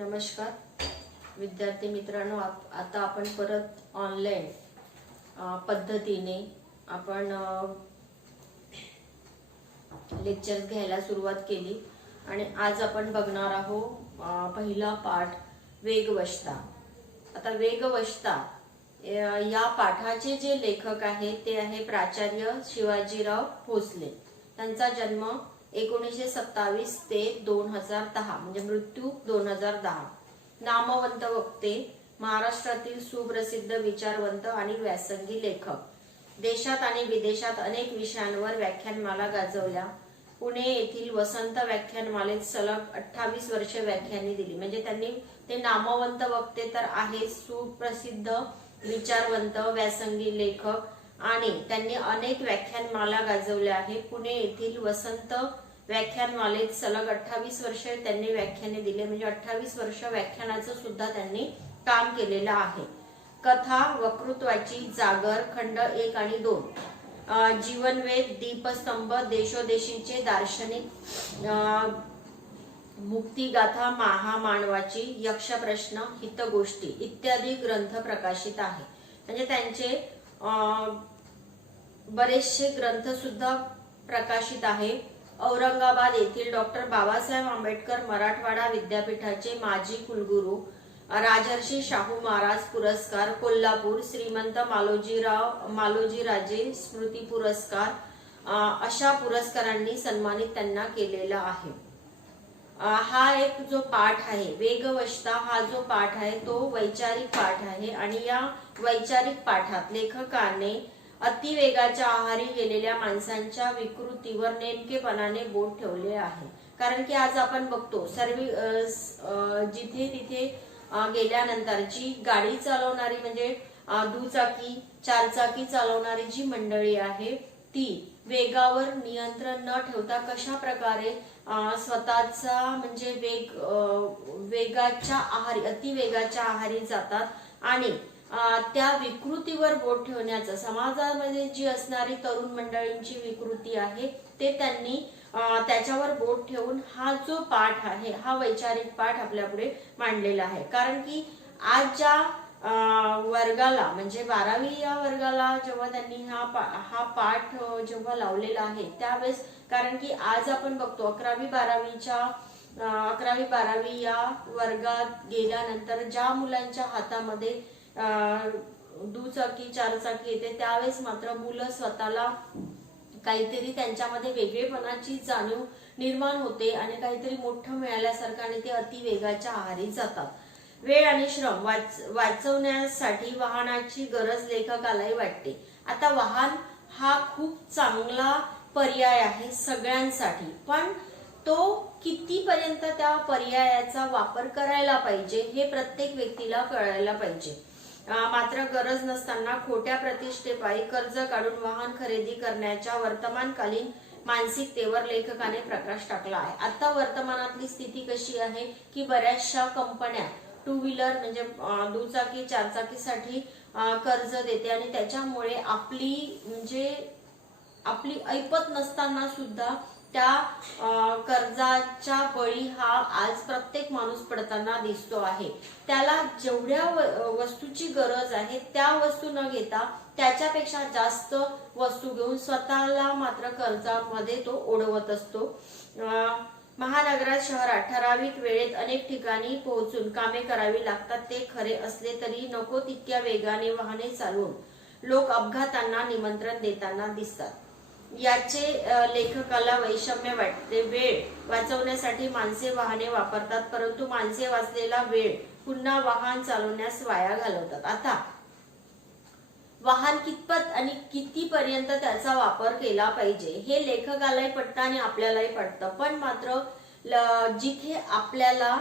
नमस्कार विद्यार्थी मित्रांनो, आता आपण परत ऑनलाईन पद्धतीने आपण लेक्चर्स घ्यायला सुरुवात केली आणि आज आपण बघणार आहोत पहिला पाठ वेगवश्ता। आता वेगवश्ता या पाठाचे जे लेखक आहेत ते आहे प्राचार्य शिवाजीराव भोसले। त्यांचा जन्म 1927 ते 2010 म्हणजे मृत्यू 2010। नामवंत वक्ते, महाराष्ट्रातील सुप्रसिद्ध विचारवंत आणि व्यासंगी लेखक। देशात आणि विदेशात अनेक विषयांवर व्याख्यानमाला गाजवल्या। पुणे येथील वसंत व्याख्यानमालेत सलग 28 वर्षे व्याख्याने दिली। म्हणजे त्यांनी ते नामवंत वक्ते तर आहे, सुप्रसिद्ध विचारवंत व्यासंगी लेखक आणि त्यांनी अनेक व्याख्यानमाला गाजवल्या आहे। पुणे येथील वसंत व्याख्यानमालेत सलग 28 वर्षे त्यांनी व्याख्याने दिले, म्हणजे 28 वर्ष व्याख्यानाचं सुद्धा त्यांनी काम केलेलं आहे। कथा, वक्तृत्वाची जागर, खंड 1 आणि 2, जीवनवेध, दीपस्तंभ, देशोदेशीचे दार्शनिक, मुक्तिगाथा, महामानवाची, यक्षप्रश्न, हितगोष्टी इत्यादी ग्रंथ प्रकाशित आहे। म्हणजे त्यांचे बरेचसे ग्रंथ सुद्धा प्रकाशित आहे। औरंगाबाद येथील डॉक्टर बाबासाहेब आंबेडकर मराठवाडा विद्यापीठाचे माजी कुलगुरू, राजर्षी शाहू महाराज पुरस्कार, कोल्हापूर श्रीमंत मालोजीराजे स्मृती पुरस्कार, अशा पुरस्कारांनी सन्मानित त्यांना केलेला आहे। हा एक जो पाठ आहे वेगवश्ता, हा जो पाठ आहे तो वैचारिक पाठ आहे आणि या वैचारिक पाठात लेखकाने अतिवेगाच्या आहारी गेलेल्या माणसांच्या विकृतीवर नेमकेपणाने बोट ठेवले आहे। कारण की आज आपण बघतो सर्व जिथे तिथे गेल्यानंतर जी गाडी चालवणारी म्हणजे दुचाकी, चारचाकी चालवणारी जी मंडळी आहे ती वेगावर नियंत्रण न ठेवता कशा प्रकारे स्वतःचा म्हणजे वेगाच्या आहारी, अतिवेगाच्या आहारी जातात आणि त्या विकृतीवर बोट ठेवण्याचं, समाजामध्ये जी असणारी तरुण मंडळींची विकृती आहे ते त्यांनी त्याच्यावर बोट ठेवून हा जो पाठ आहे हा वैचारिक पाठ आपल्या पुढे मांडलेला आहे। कारण की आज ज्या वर्गाला म्हणजे 12वी या वर्गाला जेव्हा त्यांनी हा पाठ जेव्हा लावलेला आहे त्यावेळेस, कारण की आज आपण बघतो 11वी 12वी या वर्गात गेल्यानंतर ज्या मुलांच्या हातामध्ये दुचाकी, चारचाकी येते त्यावेळेस मात्र मुलं स्वतःला काहीतरी त्यांच्यामध्ये वेगळेपणाची जाणीव निर्माण होते आणि काहीतरी मोठं मिळाल्यासारखं आणि ते अतिवेगाच्या आहारी जातात। वेळ आणि श्रम वाचवण्यासाठी वाहनाची गरज लेखकालाही वाटते। आता वाहन हा खूप चांगला पर्याय आहे सगळ्यांसाठी, पण तो कितीपर्यंत त्या पर्यायाचा वापर करायला पाहिजे हे प्रत्येक व्यक्तीला कळायला पाहिजे। मात्र गरज नसताना खोट्या प्रतिष्ठेपायी कर्ज काढून वाहन खरेदी करण्याच्या वर्तमानकालीन मानसिकतेवर लेखकाने प्रकाश टाकला आहे। आता वर्तमानातली स्थिती कशी आहे की बऱ्याचशा कंपन्या टू व्हीलर म्हणजे दुचाकी, चारचाकीसाठी कर्ज देते आणि त्याच्यामुळे आपली ऐपत नसताना सुद्धा त्या कर्जाच्या बळी हा आज प्रत्येक माणूस पडताना दिसतो आहे। त्याला जेवढ्या वस्तूची गरज आहे त्या वस्तू न घेता त्याच्यापेक्षा जास्त वस्तू घेऊन स्वतःला मात्र कर्जामध्ये तो ओढवत असतो। महानगरात, शहरात ठराविक वेळेत अनेक ठिकाणी पोहोचून कामे करावी लागतात, ते खरे असले तरी नको तितक्या वेगाने वाहने चालवून लोक अपघातांना निमंत्रण देताना दिसतात। याचे लेखकाला वैषम्य वाटते। वेळ वाचवण्यासाठी माणसे वाहने वापरतात, परंतु माणसे वाचलेला वेळ पुन्हा वाहन चालवण्यास वाया घालवतात। आता वाहन कितपत आणि कितीपर्यंत त्याचा वापर केला पाहिजे हे लेखकालाही पटतं आणि आपल्यालाही पटतं, पण मात्र जिथे आपल्याला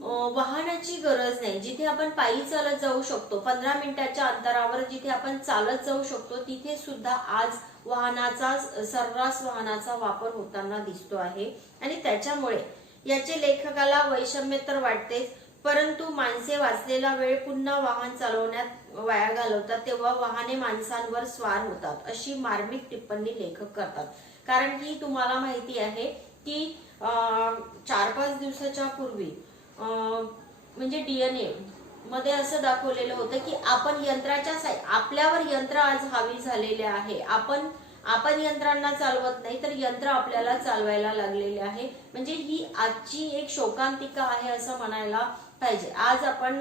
वाहनाची गरज नाही, जिथे आपण पायी चालत जाऊ शकतो, 15 मिनिटाच्या अंतरावर जिथे आपण चालत जाऊ शकतो तिथे सुद्धा आज सर्रास वाहनाचा वापर होताना दिसतो आहे आणि त्याच्यामुळे याचे लेखकाला वैषम्य तर वाटतेच, परंतु माणसे वाचलेला वेळ पुन्हा वाहन चालवण्यात वाया घालवतात तेव्हा वाहने माणसांवर स्वार होतात, अशी मार्मिक टिप्पणी लेखक करतात। कारण की तुम्हाला माहिती आहे की 4-5 दिवसाच्या पूर्वी म्हणजे DNA मध्ये असं दाखवलेलं होतं की आपण आपल्यावर यंत्र आज हावी झालेले आहे. आपण यंत्रांना चालवत नाही तर यंत्र आपल्याला चालवायला लागलेले आहे. म्हणजे ही आजची एक शोकांतिका आहे असं म्हणायला पाहिजे. आज आपण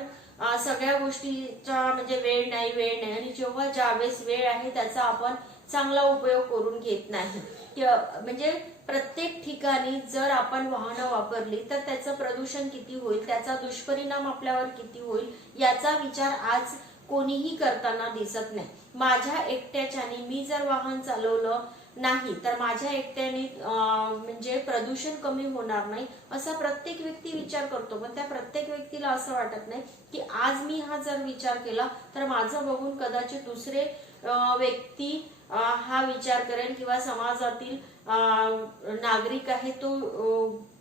सगळ्या गोष्टीचा म्हणजे वेळ नाही आणि जेव्हा ज्यावेळेस वेळ आहे त्याचा आपण चांगला उपयोग करून घेत नाही. म्हणजे प्रत्येक ठिकाणी जर आपण वाहनं वापरली तर त्याचं प्रदूषण किती होईल, त्याचा दुष्परिणाम आपल्यावर किती होईल याचा विचार आज कोणीही करताना दिसत नाही. माझ्या एकट्याच्याने मी जर वाहन चालवलं नाही तर माझ्या एकट्याने म्हणजे प्रदूषण कमी होणार नाही असा प्रत्येक व्यक्ती विचार करतो. पण त्या प्रत्येक व्यक्तीला असं वाटत नाही की आज मी हा जर विचार केला तर माझं बघून कदाचित दुसरे व्यक्ती हा विचार करेल किंवा समाजातील नागरिक आहे तो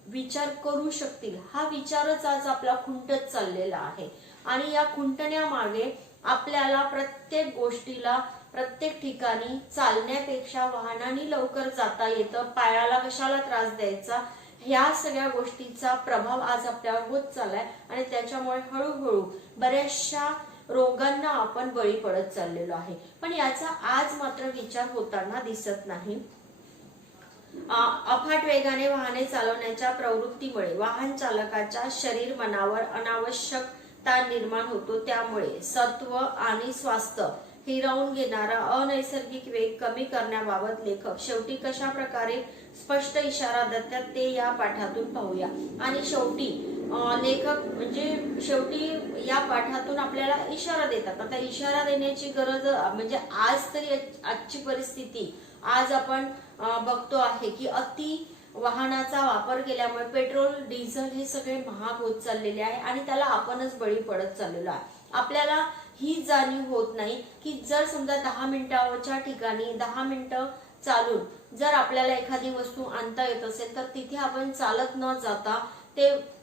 विचार करू शकतील. हा विचारच आज आपला खुंटत चाललेला आहे. आणि या खुंटण्यामागे आपल्याला प्रत्येक गोष्टीला प्रत्येक ठिकाणी चालण्यापेक्षा वाहनाने लवकर जाता येतं, पायाला कशाला त्रास द्यायचा, ह्या सगळ्या गोष्टीचा प्रभाव आज आपल्यावर होत चाललाय. आणि त्याच्यामुळे हळूहळू बऱ्याचशा रोगांना आपण बळी पडत चाललेलो आहे. पण याचा आज मात्र विचार होताना दिसत नाही. अफाट वेगाने वाहने चालवण्याच्या प्रवृत्तीमुळे वाहन चालकाच्या शरीर मनावर अनावश्यक ताण निर्माण होतो. त्यामुळे सत्व आणि स्वास्थ्य हिरावून घेणारा अनैसर्गिक वेग कमी करण्याबाबत लेखक शेवटी कशा प्रकारे स्पष्ट इशारा देतात ते या पाठातून पाहूया. आणि शेवटी लेखक म्हणजे शेवटी या पाठातून आपल्याला इशारा देतात. आता इशारा देण्याची गरज म्हणजे आज तरी आजची परिस्थिती आज आपण बघतो आहे की अति वाहनाचा वापर केल्यामुळे पेट्रोल डिझेल हे सगळे महाग होत चाललेले आहे आणि त्याला आपणच बळी पडत चाललेलो आहे. आपल्याला ही जाणीव होत नाही की जर समजा 10 मिनिटाच्या ठिकाणी 10 मिनिटं चालून जर आपल्याला एखादी वस्तू आणता येत असेल तर तिथे आपण चालत न जाता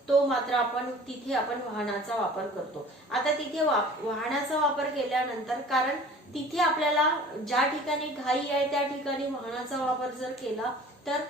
तो मात्र आपण तिथे वाहनाचा वापर करतो. आता तिथे वाहनाचा वापर केल्यानंतर कारण तिथे आपल्याला ज्या ठिकाणी घाई आहे त्या ठिकाणी वाहनाचा वापर जर केला तर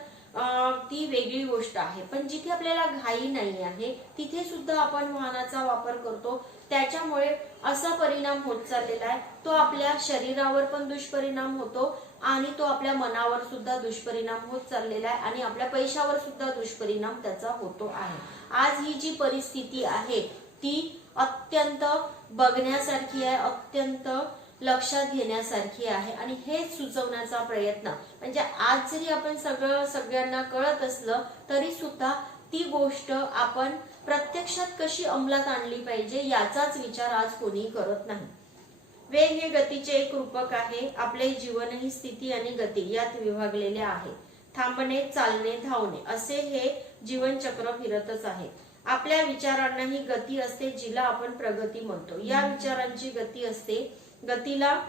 ती वेगळी गोष्ट आहे. पण जिथे आपल्याला घाई नाही आहे तिथे सुद्धा आपण वाहनाचा वापर करतो. त्याच्यामुळे असा परिणाम होत चाललेला आहे. तो आपल्या शरीरावर पण दुष्परिणाम होतो आणि तो आपल्या मनावर सुद्धा दुष्परिणाम होत चाललेला आहे आणि आपल्या पैशावर सुद्धा दुष्परिणाम त्याचा होतो आहे. आज ही जी परिस्थिती आहे ती अत्यंत बघण्यासारखी आहे, अत्यंत लक्षात घेण्यासारखी आहे. आणि हेच सुचवण्याचा प्रयत्न म्हणजे आज जरी आपण सगळ्यांना कळत असलं तरी सुद्धा ती गोष्ट आपण प्रत्यक्षात कशी अंमलात आणली पाहिजे याचाच विचार आज कोणी करत नाही. वेग हे गतीचे एक रूपक आहे. आपले जीवनही स्थिती आणि गती यात विभागलेले आहे. थांबणे, चालणे, धावणे असे हे जीवन चक्र फिरतच आहे. आपल्या विचारांनाही गती असते जिला आपण प्रगती म्हणतो. या विचारांची गती असते. गतीला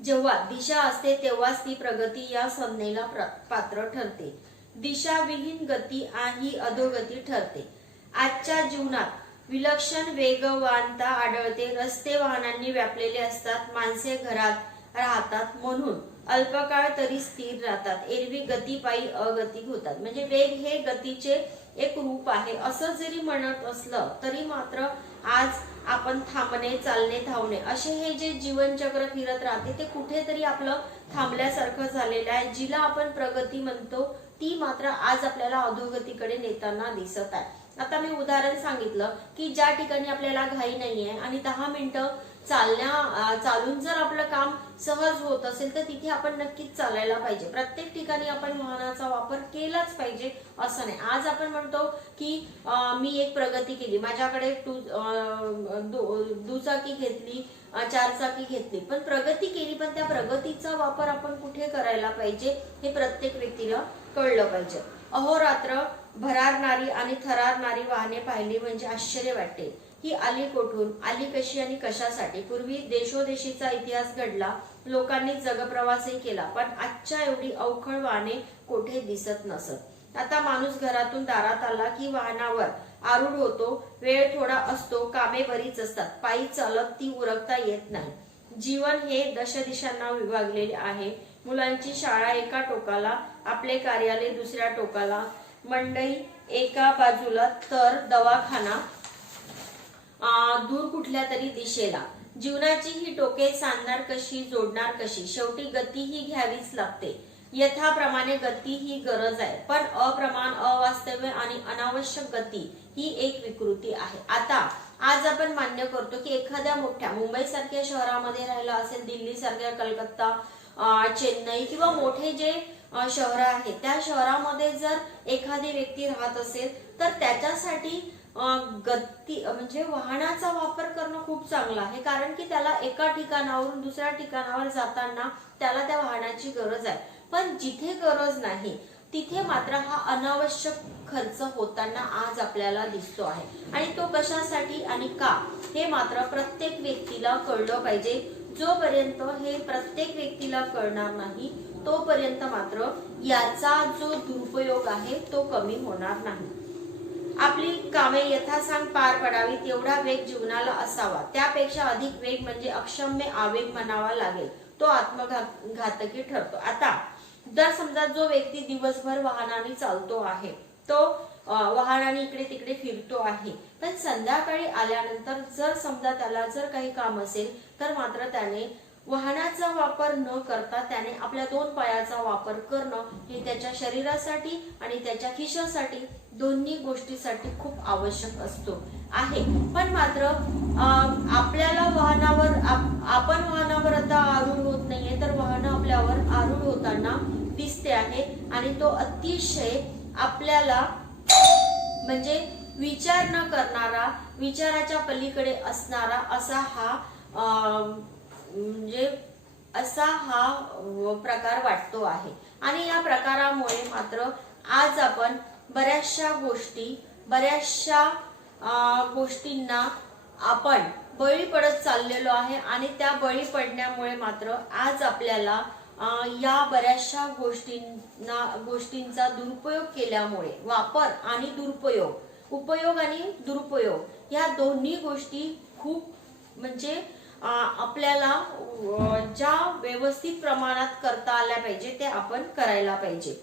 जेव्हा दिशा असते तेव्हाच ती प्रगती या संज्ञेला पात्र ठरते. दिशाविहीन गती ही अधोगती ठरते. आजच्या जीवनात विलक्षण वेगवानता आढळते. रस्ते वाहनांनी व्यापलेले असतात. माणसे घरात राहतात म्हणून अल्पकाळ तरी स्थिर राहतात. एरवी गतीपायी अगतिक होतात. म्हणजे वेग हे गतीचे एक रूप आहे असं जरी म्हणत असलं तरी मात्र आज आपण थांबणे, चालणे, धावणे असे हे जे जीवनचक्र फिरत राहते ते कुठेतरी आपलं थांबल्यासारखं झालेलं आहे. जिला आपण प्रगती म्हणतो ती मात्र आज आपल्याला अधोगतीकडे नेताना दिसत आहे. आता मी उदाहरण सांगितलं की ज्या ठिकाणी आपल्याला घाई नाहीये आणि 10 मिनिटं चालून जर आपलं काम सहज होत असेल तर तिथे आपण नक्कीच चालायला पाहिजे. प्रत्येक ठिकाणी आपण वाहनाचा वापर केलाच पाहिजे असं नाही. आज आपण म्हणतो की मी एक प्रगती केली, माझ्याकडे दुचाकी घेतली, 4 चाकी घेतली, पण प्रगती केली. पण त्या प्रगतीचा वापर आपण कुठे करायला पाहिजे हे प्रत्येक व्यक्तीला कळलं पाहिजे. अहोरात्र भरारणारी आणि थरारणारी वाहने पाहिली म्हणजे आश्चर्य वाटते. ही आली कोठून, आली कशी आणि कशासाठी? पूर्वी देशोदेशीचा इतिहास घडला, लोकांनी जगप्रवासही केला, पण आजच्या एवढी अवखळ वाहने कोठे दिसत नसत. आता माणूस घरातून दारात आला की वाहनावर आरूढ होतो. वेळ थोडा असतो, कामे बरीच असतात, पायी चालत ती उरकता येत नाही. जीवन हे दशदिशांना विभागलेले आहे. मुलांची शाळा एका टोकाला, आपले कार्यालय दुसऱ्या टोकाला, मंडई एका बाजूला तर दवाखाना दूर कुठल्या तरी दिशेला. जीवनाची ही टोके सांधणार कशी, जोडणार कशी, शेवटी गती ही घ्यावीच लागते. यथाप्रमाणे गती ही गरज आहे, पण अप्रमाण, अवास्तव्य आणि अनावश्यक गती ही एक विकृती आहे. आता आज आपण मान्य करतो की एखाद्या मोठ्या मुंबई सारख्या शहरामध्ये राहिला असेल, दिल्ली सारख्या, कलकत्ता, चेन्नई किंवा मोठे जे शहर आहेत, त्या शहरामध्ये जर एखादी व्यक्ती राहत असेल तर त्याच्यासाठी गती म्हणजे वाहनाचा वापर करणं खूप चांगलं आहे. कारण की त्याला एका ठिकाणावरून दुसऱ्या ठिकाणावर जाताना त्याला त्या वाहनाची गरज आहे. पण जिथे गरज नाही तिथे मात्र हा अनावश्यक खर्च होताना आज आपल्याला दिसतो आहे. आणि तो कशासाठी आणि का हे मात्र प्रत्येक व्यक्तीला कळलं पाहिजे. जोपर्यंत हे प्रत्येक व्यक्तीला कळणार नाही तोपर्यंत मात्र याचा जो दुरुपयोग आहे तो कमी होणार नाही. आपली कामे यथासांग पार पडावी तेवढा वेग जीवनाला असावा. त्यापेक्षा अधिक वेग म्हणजे अक्षम्य आवेग म्हणावा लागेल, तो आत्मघातकी ठरतो. आता जर समजा जो व्यक्ती दिवसभर वाहनाने चालतो आहे, तो वाहनाने इकडे तिकडे फिरतो आहे, पण संध्याकाळी आल्यानंतर जर समजा त्याला जर काही काम असेल तर मात्र त्याने वाहनाचा वापर न करता त्याने आपल्या दोन पायाचा वापर करणं हे त्याच्या शरीरासाठी आणि त्याच्या खिशासाठी दोन्ही गोष्टीसाठी खूप आवश्यक असतो आहे. पण मात्र आपल्याला वाहनावर आपण वाहनावर आता आरूढ होत नाहीये, तर वाहन आपल्यावर आरूढ होताना दिसते आहे. आणि तो अतिशय आपल्याला म्हणजे विचार न करणारा, विचाराच्या पलीकडे असणारा असा हा प्रकार वाटतो आहे. आणि या प्रकारामुळे मात्र आज आपण बऱ्याचशा गोष्टींना आपण बळी पडत चाललेलो आहे. आणि त्या बळी पडण्यामुळे मात्र आज आपल्याला या बऱ्याचशा गोष्टींचा दुरुपयोग केल्यामुळे, वापर आणि दुरुपयोग, उपयोग आणि दुरुपयोग या दोन्ही गोष्टी खूप म्हणजे आपल्याला ज्या व्यवस्थित प्रमाणात करता आल्या पाहिजे ते आपण करायला पाहिजे.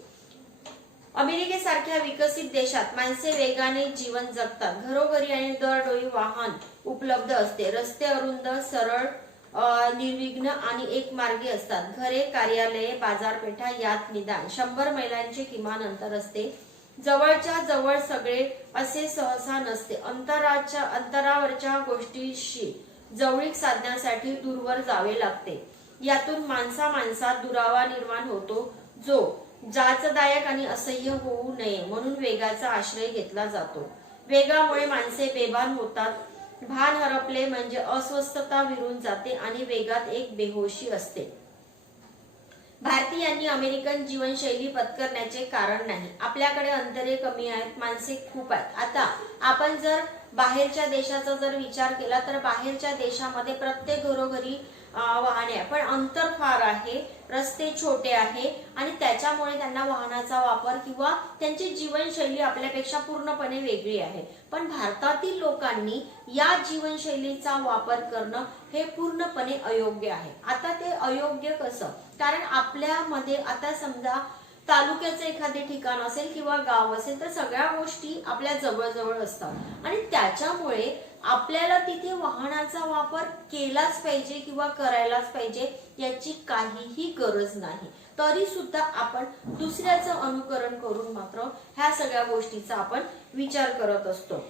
अमेरिकेसारख्या विकसित देशात माणसे वेगाने जीवन जगतात. घरोघरी आणि दरडोई वाहन उपलब्ध असते. रस्ते अरुंद, सरळ, निर्विघ्न आणि एक मार्गी असतात. घरे, कार्यालये, बाजारपेठा यात निदान 100 मैलांचे किमान अंतर असते. जवळच्या जवळ सगळे असे सहसा नसते. अंतरावरच्या गोष्टीशी जवळीक साधण्यासाठी दूरवर जावे लागते. यातून माणसात दुरावा निर्माण होतो, जो जाचदायक आणि असह्य होऊ नये म्हणून वेगाचा आश्रय घेतला जातो. वेगामुळे माणसे बेभान होतात. भान हरपले म्हणजे अस्वस्थता विरून जाते आणि वेगात एक बेहोशी असते. भारतीयांनी अमेरिकन जीवनशैली पत्करण्याचे कारण नाही. आपल्याकडे अंतरे कमी आहेत, माणसे खूप आहेत. आता आपण जर बाहेरच्या देशाचा जर विचार केला तर बाहेरच्या देशामध्ये प्रत्येक घरोघरी वाहने आहे, पण अंतर फार आहे, रस्ते छोटे आहे आणि त्याच्यामुळे त्यांना वाहनाचा वापर किंवा त्यांची जीवनशैली आपल्यापेक्षा पूर्णपणे वेगळी आहे. पण भारतातील लोकांनी या जीवनशैलीचा वापर करणं हे पूर्णपणे अयोग्य आहे. आता ते अयोग्य कसं? कारण आपल्यामध्ये आता समजा तालुक्याचं एखादे ठिकाण असेल किंवा गाव असेल तर सगळ्या गोष्टी आपल्या जवळजवळ असतात आणि त्याच्यामुळे आपल्याला तिथे वाहनाचा वापर केलाच पाहिजे किंवा करायलाच पाहिजे याची काहीही गरज नाही. तरी सुद्धा आपण दुसऱ्याचं अनुकरण करून मात्र ह्या सगळ्या गोष्टीचा आपण विचार करत असतो.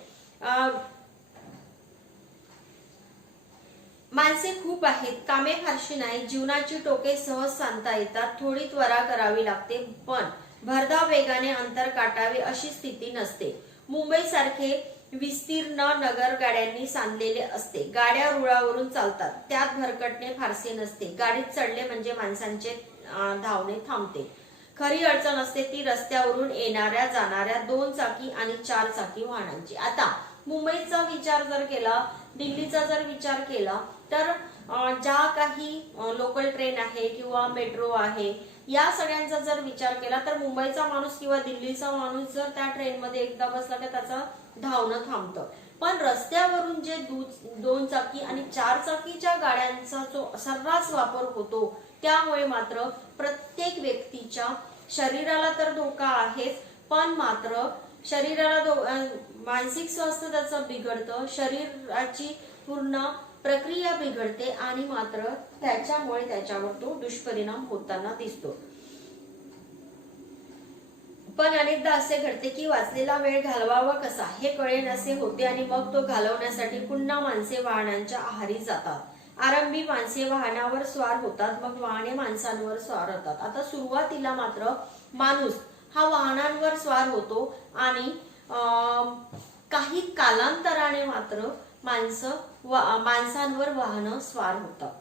माणसे खूप आहेत, कामे फारशी नाही, जीवनाची टोके सहज सांधता येतात, थोडी त्वरा करावी लागते, पण भरधाव वेगाने अंतर काटावे अशी स्थिती नसते. मुंबई सारखे विस्तीर्ण नगर गाड्यांनी सांधलेले असते. गाड्या रुळावरून चालतात, त्यात भरकटणे फारसे नसते. गाडीत चढले म्हणजे माणसांचे धावणे थांबते. खरी अडचण असते ती रस्त्यावरून येणाऱ्या जाणाऱ्या 2 चाकी आणि 4 चाकी वाहनांची. आता मुंबईचा विचार जर केला, दिल्लीचा जर विचार केला तर ज्या काही लोकल ट्रेन आहे किंवा मेट्रो आहे या सगळ्यांचा जर विचार केला तर मुंबईचा माणूस किंवा दिल्लीचा माणूस जर त्या ट्रेन मध्ये एकदा बसला तर त्याचं धावणं थांबतं. पण रस्त्यावरून जे 2 चाकी आणि 4 चाकीच्या गाड्यांचा जो सर्रास वापर होतो त्यामुळे मात्र प्रत्येक व्यक्तीच्या शरीराला तर धोका आहेच, पण मात्र मानसिक स्वास्थ्य त्याचं बिघडतं, शरीराची पूर्ण प्रक्रिया बिघडते आणि मात्र त्याच्यामुळे त्याच्यावर तो दुष्परिणाम होताना दिसतो. पण अनेकदा असे घडते की वाचलेला वेळ घालवावा कसा हे कळेनासे होते आणि मग तो घालवण्यासाठी पुन्हा माणसे वाहनांच्या आहारी जातात. आरंभी माणसे वाहनावर स्वार होतात, मग वाहने माणसांवर स्वार होतात. आता सुरुवातीला मात्र माणूस हा वाहनांवर स्वार होतो आणि काही कालांतराने मात्र माणसांवर वाहनं स्वार होतात.